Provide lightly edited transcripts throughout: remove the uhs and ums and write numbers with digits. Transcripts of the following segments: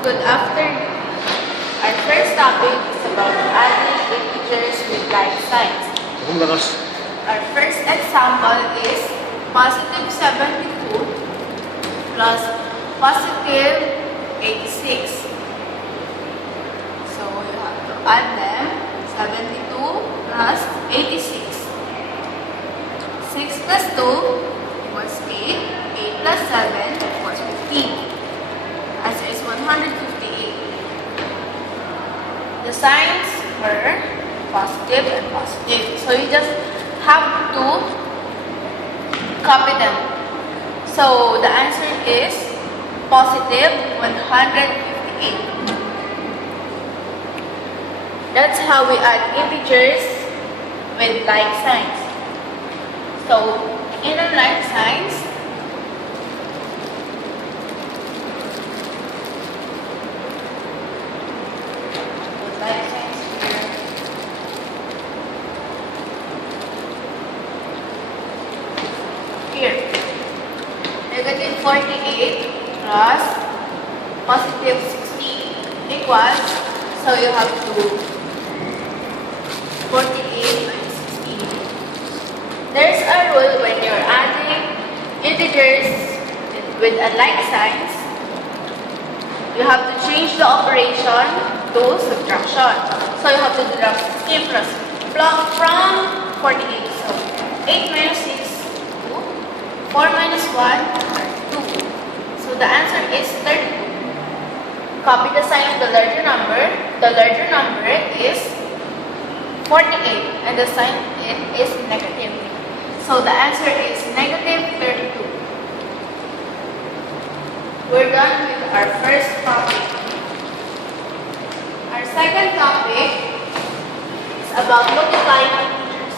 Good afternoon. Our first topic is about adding integers with like signs. Our first example is positive 72 plus positive 86. So you have to add them. 72 plus 86. 6 plus 2 equals 8. 8 plus 7 equals 15. Answer is 158. The signs were positive and positive. So you just have to copy them. So the answer is positive 158. That's how we add integers with like signs. So in a like signs, here, negative 48 plus positive 16 equals, so you have to 48 minus 16. There's a rule when you're adding integers with unlike signs, you have to change the operation to subtraction. So you have to deduct 16 from 48. So 8 minus 6, 2. 4 minus 1, 2. So the answer is 32. Copy the sign of the larger number. The larger number is 48 and the sign is negative. So the answer is negative 32. We're done with our first topic. Our second topic is about multiplying integers.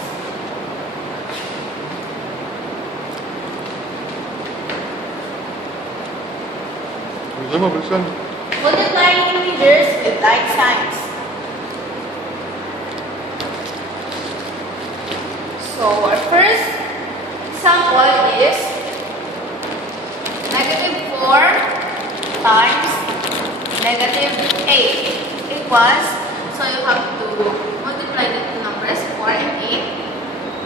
Multiplying integers with like signs. So our first example is negative 4 times negative 8 equals, so you have to multiply the two numbers, 4 and 8.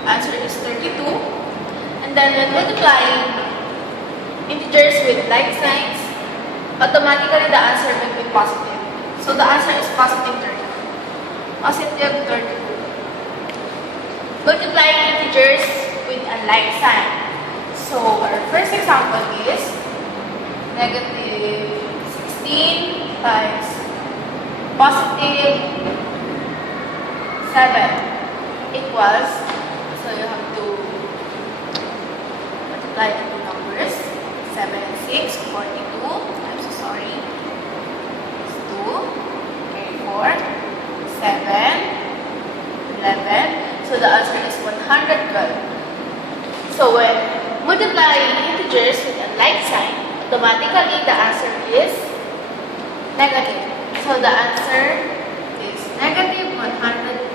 Answer is 32. And then when multiplying integers with like signs, automatically the answer will be positive. So the answer is positive 32. Positive 32. Multiplying integers with a like sign. So our first example is negative 16 times positive 7 equals, so you have to multiply the two numbers, 7 and 6, 42. I'm so sorry. It's 2, 4, 7, 11. So the answer is 112. So when multiplying integers with a like sign, automatically the answer is negative. So the answer is negative 112.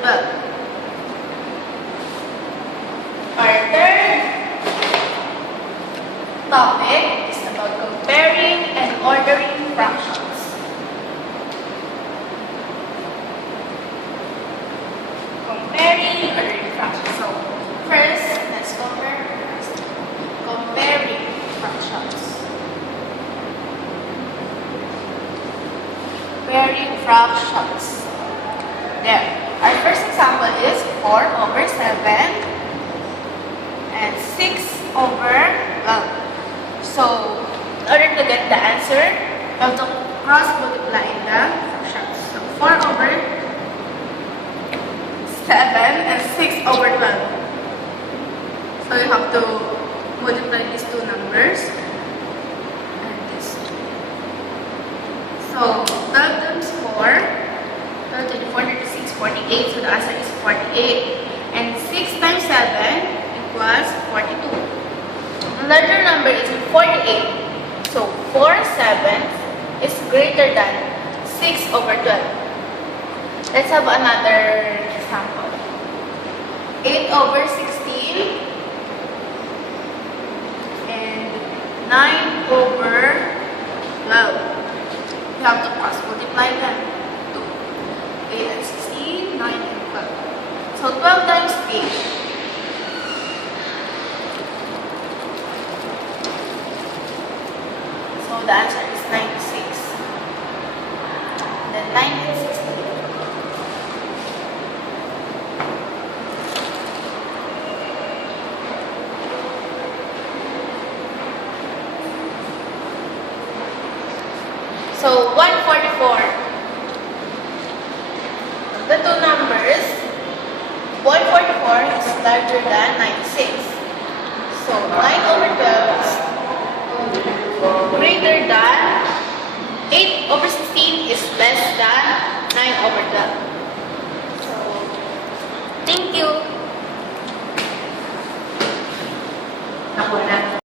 Our third topic is about comparing and ordering fractions. Comparing or fractions. So first, let's comparing fractions. Comparing fractions. There. Our first example is 4 over 7 and 6 over 12. So in order to get the answer, you have to cross multiply the fractions. So 4 over 7 and 6 over 12. So you have to multiply these two numbers and this. So 12 times 4, 12 times 4, 36, 48. So the answer is 48. And 6 times 7 equals 42. The larger number is 48. So 4/7 is greater than 6 over 12. Let's have another example. 8 over 16 and 9 over 12. You have to So the answer is 96. Then 1960. So 144. The two numbers, 144 is larger than 96. So 9 over 12